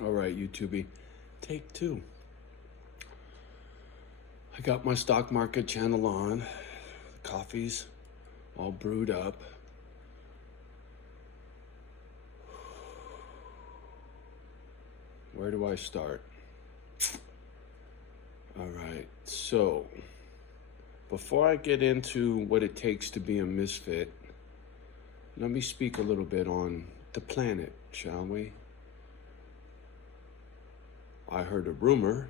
All right, YouTubey, take two. I got my stock market channel on. Coffee's all brewed up. Where do I start? All right, so before I get into what it takes to be a misfit, let me speak a little bit on the planet, shall we? I heard a rumor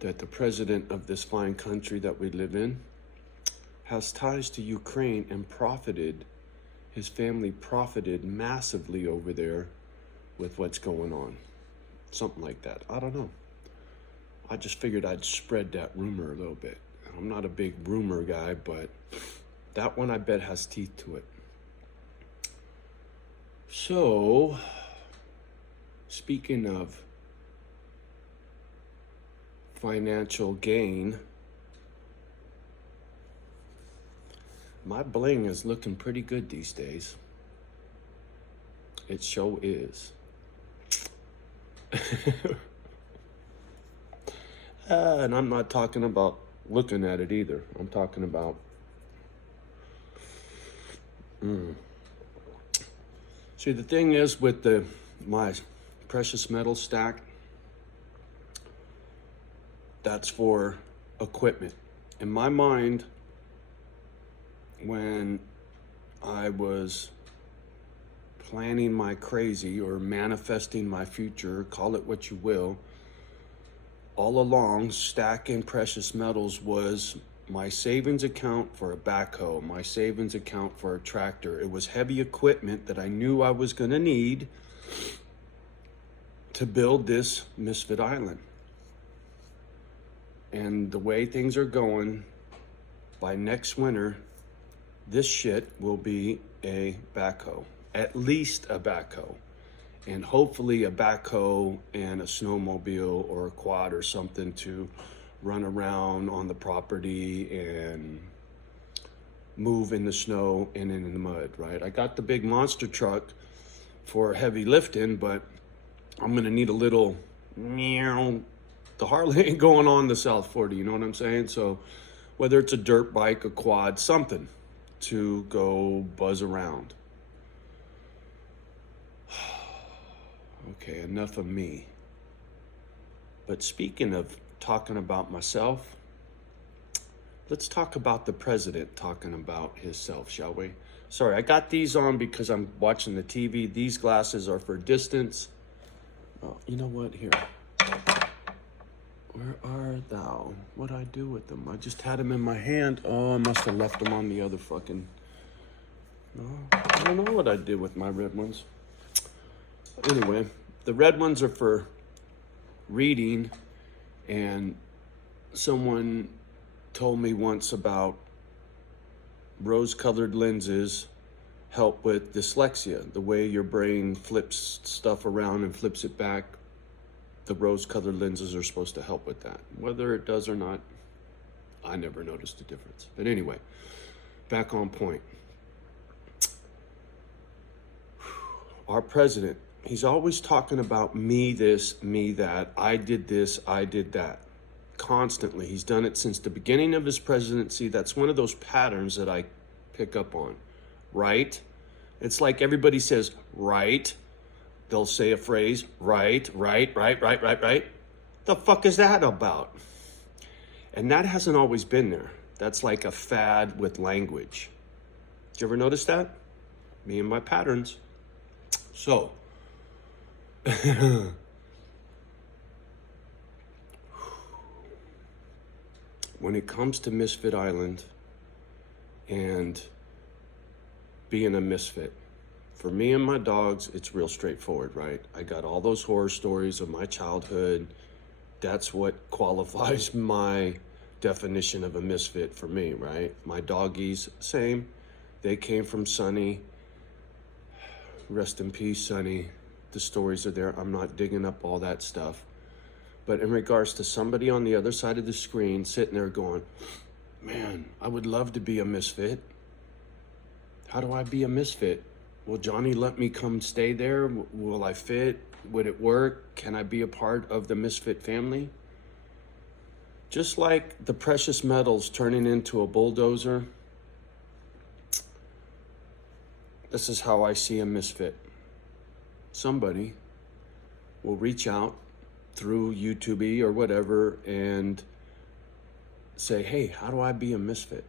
that the president of this fine country that we live in has ties to Ukraine and his family profited massively over there with what's going on. Something like that. I don't know. I just figured I'd spread that rumor a little bit. I'm not a big rumor guy, but that one I bet has teeth to it. So, speaking of financial gain, my bling is looking pretty good these days. It sure is. And I'm not talking about looking at it either. I'm talking about See, the thing is with my precious metal stack, that's for equipment. In my mind, when I was planning my crazy or manifesting my future, call it what you will, all along, stacking precious metals was my savings account for a backhoe, my savings account for a tractor. It was heavy equipment that I knew I was going to need to build this Misfit Island. And the way things are going, by next winter, this shit will be a backhoe, at least a backhoe, and hopefully a backhoe and a snowmobile or a quad or something to run around on the property and move in the snow and in the mud, right? I got the big monster truck for heavy lifting, but I'm gonna need a little meow. The Harley ain't going on the South 40, you know what I'm saying? So whether it's a dirt bike, a quad, something to go buzz around. Okay, enough of me. But speaking of talking about myself, let's talk about the president talking about himself, shall we? Sorry, I got these on because I'm watching the TV. These glasses are for distance. Oh, you know what? Here. Where are thou? What'd I do with them? I just had them in my hand. Oh, I must have left them on the other fucking... No, I don't know what I did with my red ones. Anyway, the red ones are for reading, and someone told me once about rose-colored lenses help with dyslexia. The way your brain flips stuff around and flips it back, the rose-colored lenses are supposed to help with that. Whether it does or not, I never noticed a difference. But anyway, back on point. Our president, he's always talking about me this, me that, I did this, I did that. Constantly. He's done it since the beginning of his presidency. That's one of those patterns that I pick up on. Right? It's like everybody says, right. They'll say a phrase, right. The fuck is that about? And that hasn't always been there. That's like a fad with language. Did you ever notice that? Me and my patterns. So, when it comes to Misfit Island and being a misfit, for me and my dogs, it's real straightforward, right? I got all those horror stories of my childhood. That's what qualifies my definition of a misfit for me, right? My doggies, same. They came from Sunny. Rest in peace, Sunny. The stories are there. I'm not digging up all that stuff. But in regards to somebody on the other side of the screen sitting there going, man, I would love to be a misfit. How do I be a misfit? Will Johnny let me come stay there? Will I fit? Would it work? Can I be a part of the Misfit family? Just like the precious metals turning into a bulldozer, this is how I see a misfit. Somebody will reach out through YouTube or whatever and say, hey, how do I be a misfit?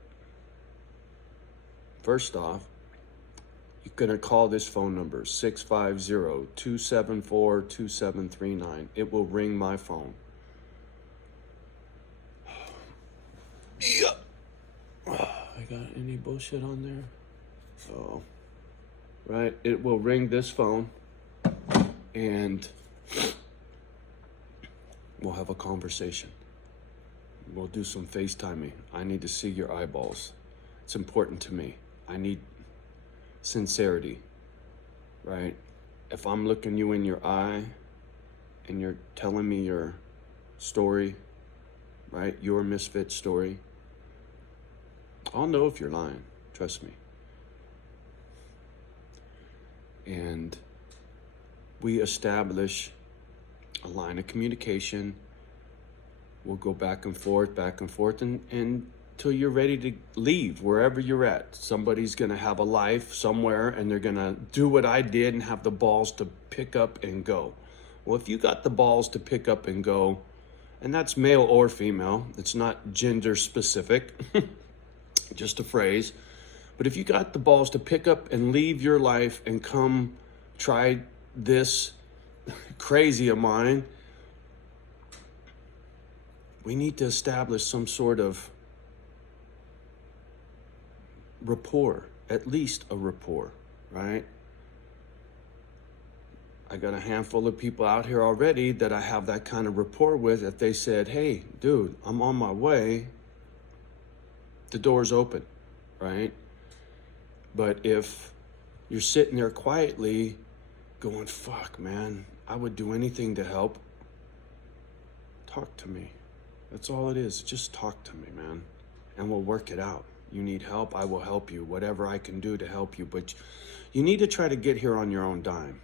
First off, you're gonna call this phone number, 650-274-2739. It will ring my phone. Yeah. I got any bullshit on there? So, right, it will ring this phone and we'll have a conversation. We'll do some FaceTiming. I need to see your eyeballs. It's important to me. I need sincerity, right? If I'm looking you in your eye and you're telling me your story, right? Your misfit story, I'll know if you're lying, trust me. And we establish a line of communication. We'll go back and forth, and until you're ready to leave, wherever you're at. Somebody's gonna have a life somewhere and they're gonna do what I did and have the balls to pick up and go. Well, if you got the balls to pick up and go, and that's male or female, it's not gender specific, just a phrase. But if you got the balls to pick up and leave your life and come try this crazy of mine, we need to establish some sort of rapport, at least a rapport, right? I got a handful of people out here already that I have that kind of rapport with. If they said, hey, dude, I'm on my way, the door's open, right? But if you're sitting there quietly going, fuck, man, I would do anything to help, talk to me. That's all it is. Just talk to me, man, and we'll work it out. You need help, I will help you, whatever I can do to help you. But you need to try to get here on your own dime,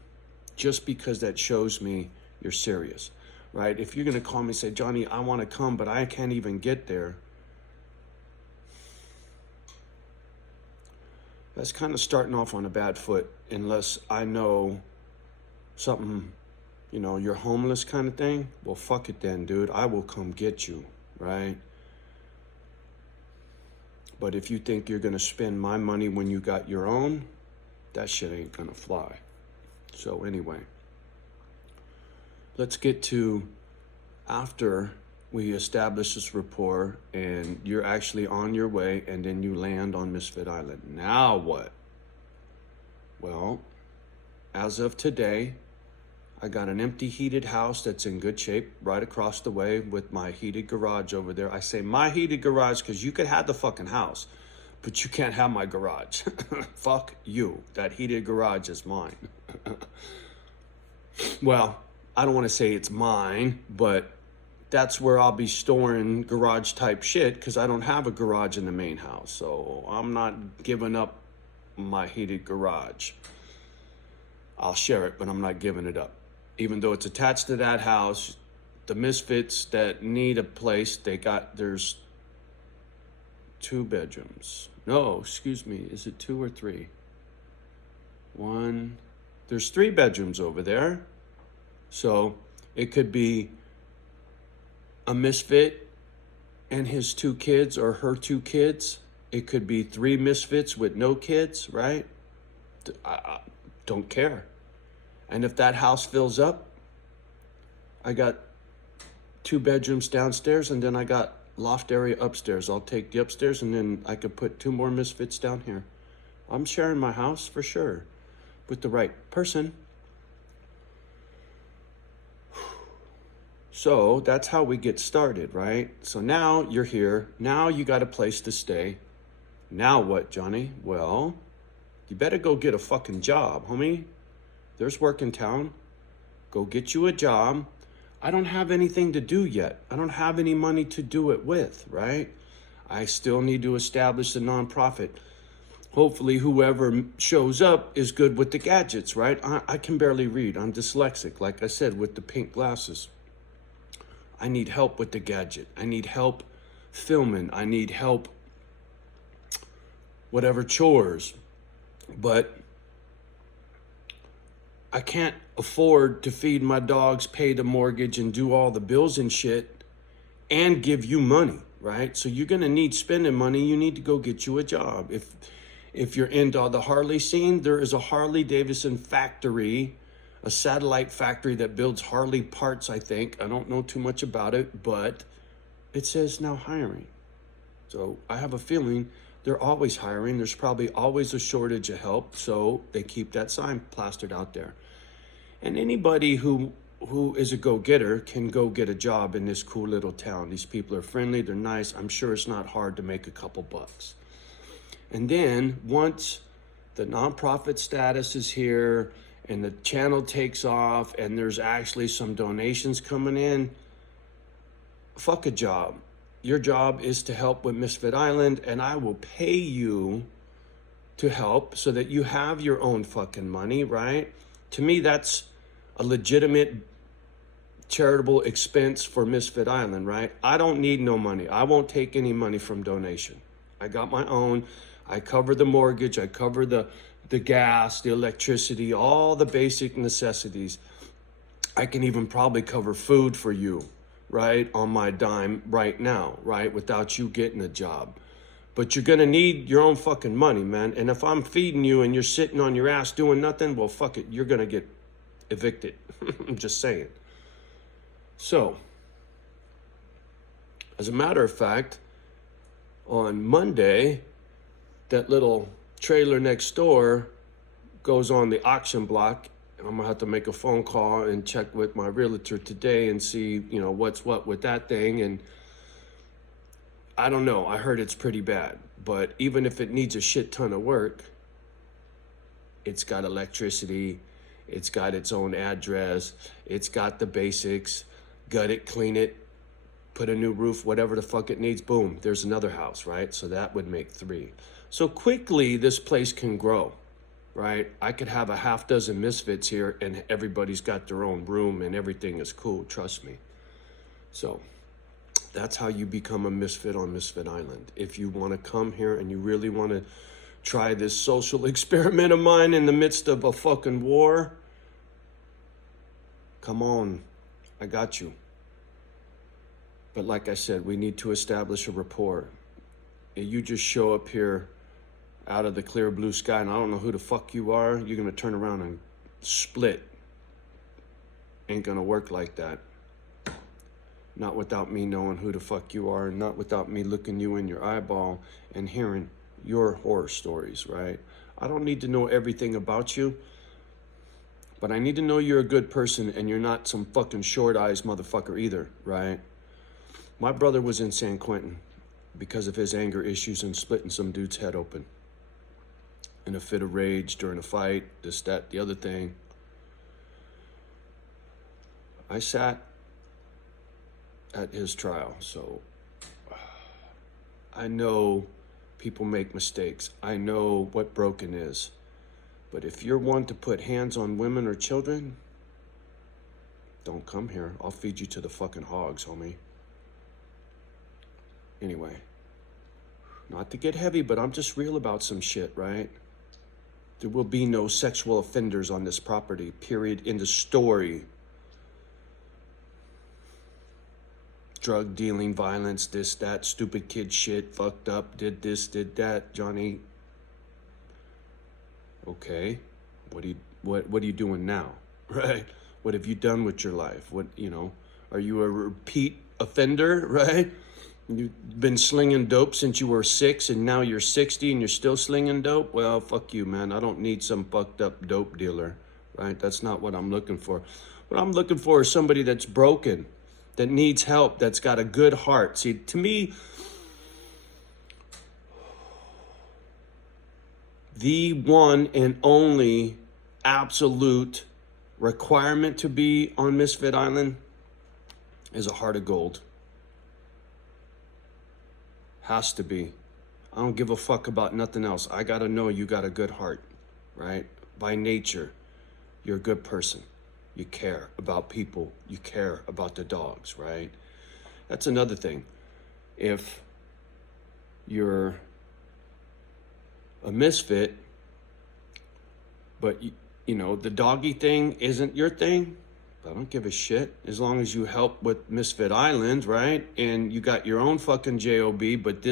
just because that shows me you're serious, right? If you're gonna call me and say, Johnny, I wanna come, but I can't even get there, that's kind of starting off on a bad foot, unless I know something, you know, you're homeless kind of thing. Well, fuck it then, dude. I will come get you, right? But if you think you're gonna spend my money when you got your own, that shit ain't gonna fly. So anyway, let's get to after we establish this rapport and you're actually on your way and then you land on Misfit Island. Now what? Well, as of today, I got an empty heated house that's in good shape right across the way with my heated garage over there. I say my heated garage because you could have the fucking house, but you can't have my garage. Fuck you. That heated garage is mine. Well, I don't want to say it's mine, but that's where I'll be storing garage type shit because I don't have a garage in the main house. So I'm not giving up my heated garage. I'll share it, but I'm not giving it up. Even though it's attached to that house, the misfits that need a place, there's 2 bedrooms. No, excuse me, is it 2 or 3? There's 3 bedrooms over there. So it could be a misfit and his 2 kids or her 2 kids. It could be 3 misfits with no kids, right? I don't care. And if that house fills up, I got 2 bedrooms downstairs and then I got loft area upstairs. I'll take the upstairs and then I could put 2 more misfits down here. I'm sharing my house for sure with the right person. So that's how we get started, right? So now you're here. Now you got a place to stay. Now what, Johnny? Well, you better go get a fucking job, homie. There's work in town. Go get you a job. I don't have anything to do yet. I don't have any money to do it with, right? I still need to establish a nonprofit. hopefully whoever shows up is good with the gadgets, right? I can barely read. I'm dyslexic, like I said, with the pink glasses. I need help with the gadget. I need help filming. I need help whatever chores. But I can't afford to feed my dogs, pay the mortgage, and do all the bills and shit and give you money, right? So you're gonna need spending money. You need to go get you a job. If you're into the Harley scene, there is a Harley Davidson factory, a satellite factory that builds Harley parts, I think. I don't know too much about it, but it says now hiring. So I have a feeling they're always hiring. There's probably always a shortage of help, so they keep that sign plastered out there. And anybody who is a go-getter can go get a job in this cool little town. These people are friendly, they're nice. I'm sure it's not hard to make a couple bucks. And then once the nonprofit status is here and the channel takes off and there's actually some donations coming in, fuck a job. Your job is to help with Misfit Island, and I will pay you to help so that you have your own fucking money, right? To me, that's a legitimate charitable expense for Misfit Island, right? I don't need no money. I won't take any money from donation. I got my own. I cover the mortgage. I cover the gas, the electricity, all the basic necessities. I can even probably cover food for you, right? On my dime right now, right? Without you getting a job. But you're gonna need your own fucking money, man. And if I'm feeding you and you're sitting on your ass doing nothing, well, fuck it. You're gonna get evicted. I'm just saying. So, as a matter of fact, on Monday, that little trailer next door goes on the auction block. I'm gonna have to make a phone call and check with my realtor today and see, you know, what's what with that thing. And I don't know, I heard it's pretty bad, but even if it needs a shit ton of work, it's got electricity, it's got its own address, it's got the basics, gut it, clean it, put a new roof, whatever the fuck it needs, boom, there's another house, right? So that would make 3. So quickly, this place can grow, right? I could have a half dozen misfits here and everybody's got their own room and everything is cool, trust me. So that's how you become a misfit on Misfit Island. If you want to come here and you really want to try this social experiment of mine in the midst of a fucking war, come on, I got you. But like I said, we need to establish a rapport. You just show up here out of the clear blue sky and I don't know who the fuck you are, you're gonna turn around and split. Ain't gonna work like that. Not without me knowing who the fuck you are, and not without me looking you in your eyeball and hearing your horror stories, right? I don't need to know everything about you, but I need to know you're a good person and you're not some fucking short-eyes motherfucker either, right? My brother was in San Quentin because of his anger issues and splitting some dude's head open in a fit of rage during a fight, this, that, the other thing. I sat at his trial, so I know people make mistakes. I know what broken is. But if you're one to put hands on women or children, don't come here. I'll feed you to the fucking hogs, homie. Anyway, not to get heavy, but I'm just real about some shit, right? There will be no sexual offenders on this property, period, in the story. Drug dealing, violence, this, that, stupid kid shit, fucked up, did this, did that, Johnny. Okay, what are you doing now, right? What have you done with your life? What, you know, are you a repeat offender, right? You've been slinging dope since you were 6 and now you're 60 and you're still slinging dope? Well, fuck you, man. I don't need some fucked up dope dealer, right? That's not what I'm looking for. What I'm looking for is somebody that's broken, that needs help, that's got a good heart. See, to me, the one and only absolute requirement to be on Misfit Island is a heart of gold. Has to be. I don't give a fuck about nothing else. I gotta know you got a good heart, right? By nature, you're a good person. You care about people. You care about the dogs, right? That's another thing. If you're a misfit, but you know, the doggy thing isn't your thing, I don't give a shit. As long as you help with Misfit Island, right? And you got your own fucking job, but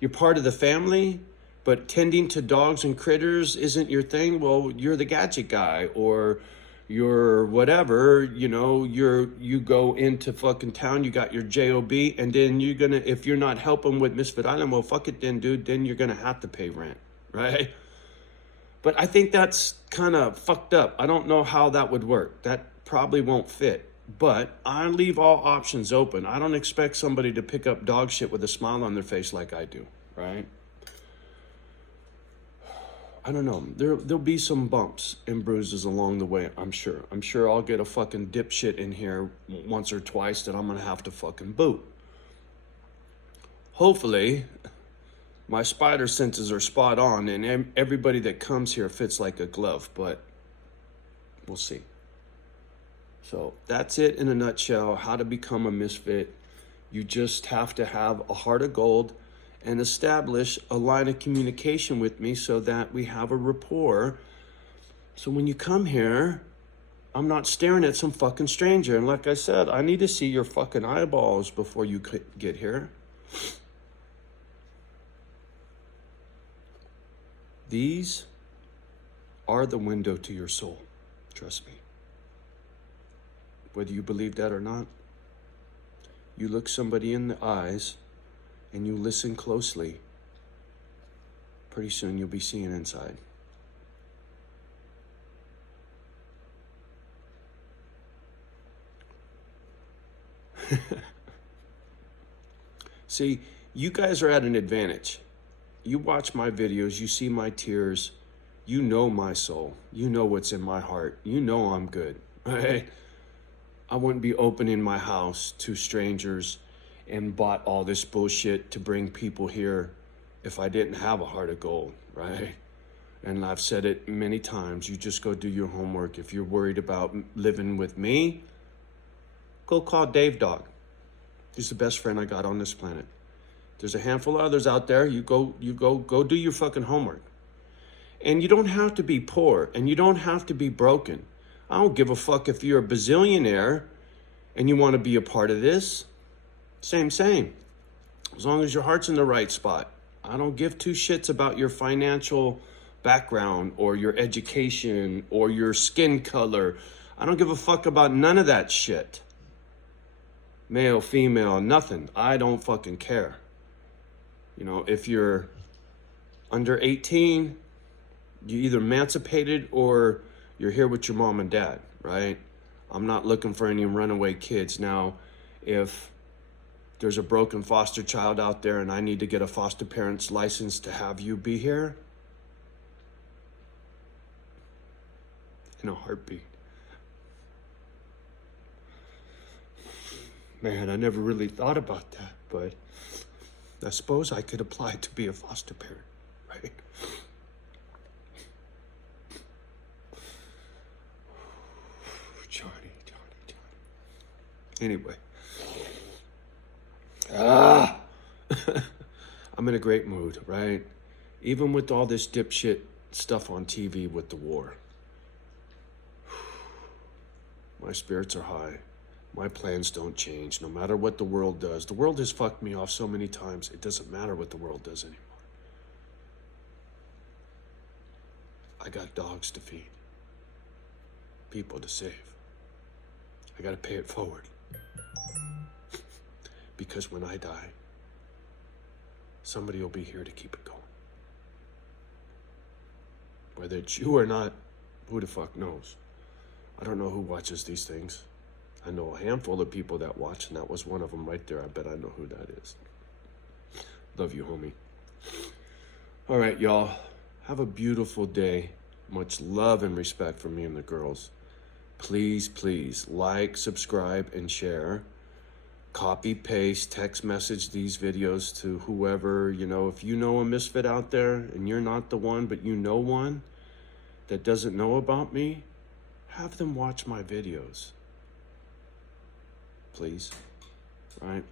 you're part of the family, but tending to dogs and critters isn't your thing. Well, you're the gadget guy, or you're whatever, you know, you go into fucking town, you got your job, and then if you're not helping with Misfit Island, well, fuck it then, dude. Then you're gonna have to pay rent, right? But I think that's kind of fucked up. I don't know how that would work. That probably won't fit. But I leave all options open. I don't expect somebody to pick up dog shit with a smile on their face like I do, right? I don't know. There'll be some bumps and bruises along the way, I'm sure. I'm sure I'll get a fucking dipshit in here once or twice that I'm gonna have to fucking boot. Hopefully, my spider senses are spot on and everybody that comes here fits like a glove, but we'll see. So that's it in a nutshell, how to become a misfit. You just have to have a heart of gold and establish a line of communication with me so that we have a rapport. So when you come here, I'm not staring at some fucking stranger. And like I said, I need to see your fucking eyeballs before you get here. These are the window to your soul. Trust me. Whether you believe that or not, you look somebody in the eyes and you listen closely, pretty soon you'll be seeing inside. See, you guys are at an advantage. You watch my videos, you see my tears, you know my soul, you know what's in my heart, you know I'm good, right? I wouldn't be opening my house to strangers and bought all this bullshit to bring people here if I didn't have a heart of gold, right? And I've said it many times, you just go do your homework. If you're worried about living with me, go call Dave Dog. He's the best friend I got on this planet. There's a handful of others out there. You go do your fucking homework. And you don't have to be poor and you don't have to be broken. I don't give a fuck if you're a bazillionaire and you want to be a part of this. Same. As long as your heart's in the right spot. I don't give two shits about your financial background or your education or your skin color. I don't give a fuck about none of that shit. Male, female, nothing. I don't fucking care. You know, if you're under 18, you either emancipated or you're here with your mom and dad, right? I'm not looking for any runaway kids. Now, if there's a broken foster child out there and I need to get a foster parent's license to have you be here, in a heartbeat. Man, I never really thought about that, but I suppose I could apply to be a foster parent, right? Johnny. Anyway. I'm in a great mood, right? Even with all this dipshit stuff on TV with the war. My spirits are high. My plans don't change, no matter what the world does. The world has fucked me off so many times, it doesn't matter what the world does anymore. I got dogs to feed, people to save. I gotta pay it forward. Because when I die, somebody will be here to keep it going. Whether it's you or not, who the fuck knows? I don't know who watches these things. I know a handful of people that watch, and that was one of them right there. I bet I know who that is. Love you, homie. All right, y'all. Have a beautiful day. Much love and respect from me and the girls. Please like, subscribe, and share. copy, paste, text message these videos to whoever, you know, if you know a misfit out there and you're not the one, but you know one that doesn't know about me, have them watch my videos. Please, right?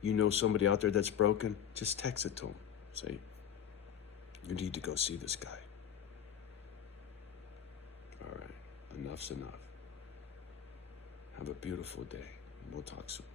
You know somebody out there that's broken, just text it to them. Say, you need to go see this guy. All right, enough's enough. Have a beautiful day. We'll talk soon.